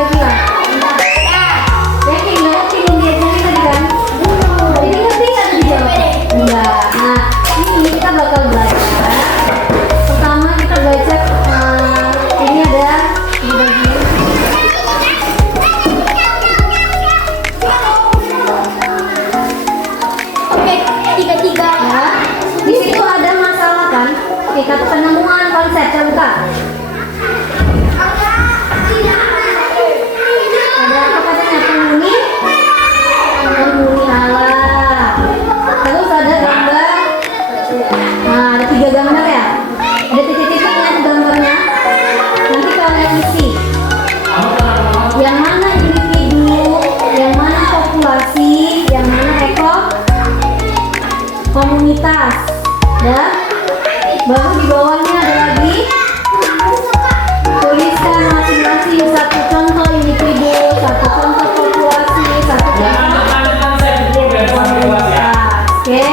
lagi lah. Yakin nggak ngerti belum diajarin tadi kan? Jadi ngerti nggak tadi jawab? Enggak. Nah, ini kita bakal belajar. Pertama kita belajar ini ada dibagi. Oke, tiga-tiga. Ya, di situ ada masalah kan? Oke, kata penemuan konsep coba. Ada apa katanya? Penghuni alam. Terus ada gambar. Nah, ada 3 gambar ya. Ada titik-titiknya di gambarnya. Nanti kalian isi. Yang mana individu, yang mana populasi, yang mana komunitas. Dan baru di bawahnya ada lagi. Tuliskan masing-masing satu contoh individu, satu contoh populasi, satu contoh komunitas. Oke,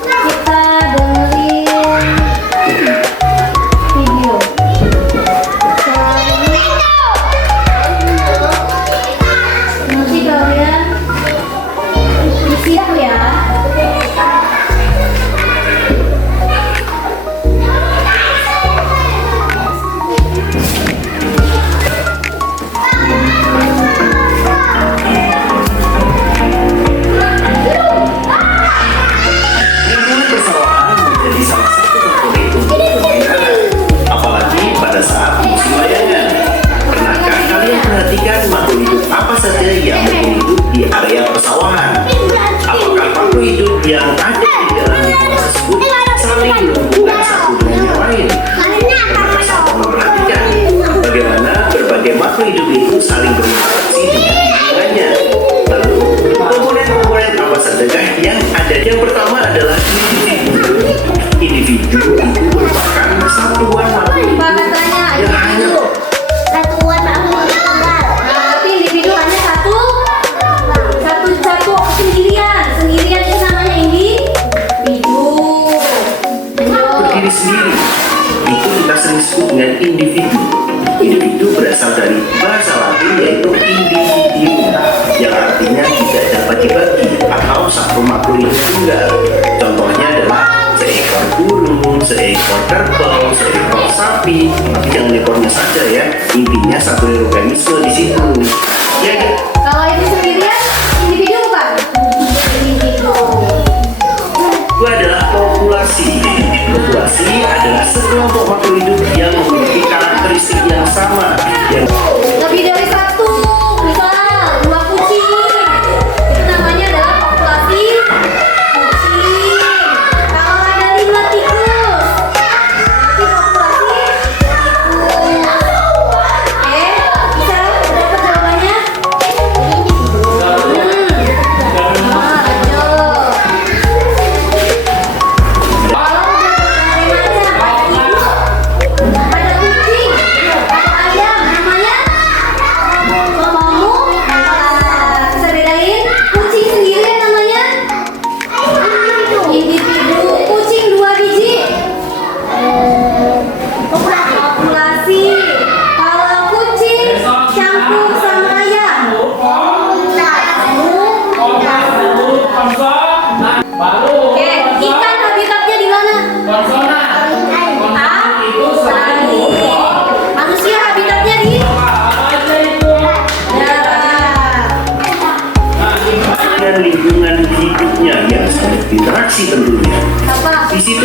kita dengerin video. Nanti kalian isi itu ya. Lingkungan persawahan menjadi salah satu favorit untuk bermain anak, apalagi pada saat musim layangan. Pernahkah kalian perhatikan makhluk hidup apa saja yang hidup di area persawahan? Apakah makhluk hidup yang ada di dalam lingkungan tersebut saling berhubungan satu dengan yang lain? Pernahkah sahabat memperhatikan bagaimana berbagai makhluk hidup itu saling berinteraksi dengan lingkungannya? Lalu, komponen-komponen apa saja yang ada? Yang pertama adalah individu. Individu itu merupakan satuan makhluk Apa katanya? yang hanya Satuan makhluk tunggal. Nah, tapi individu hanya satu sendirian itu namanya individu. berdiri sendiri. Itu kita sering sebut dengan individu. Individu berasal dari bahasa Latin yaitu individuum, yang artinya tidak dapat dibagi atau satu makhluk hidup tunggal. Contohnya adalah seekor burung, seekor kerbau, seekor sapi. Tapi jangan ekornya saja ya. Intinya satu organisme di situ. Ya, Kalau itu sendirian, individu bukan? Individu. itu adalah populasi. Populasi adalah sekelompok makhluk hidup yang memiliki karakteristik yang sama. Yang Lebih dari satu, misal 2 kucing. Itu namanya adalah populasi kucing. Kalau ada 5 tikus, berarti populasi tikus. Oke, bisa dapat jawabannya? Ada kucing, ada ayam, namanya kamu bisa bedain. Kucing sendiri namanya individu. Kucing 2 biji populasi. Kalau kucing campur sama ayam oke, ikan habitatnya di mana? Manusia habitatnya di darat. dengan lingkungan hidupnya yang sangat berinteraksi tentunya. Apa? Di situ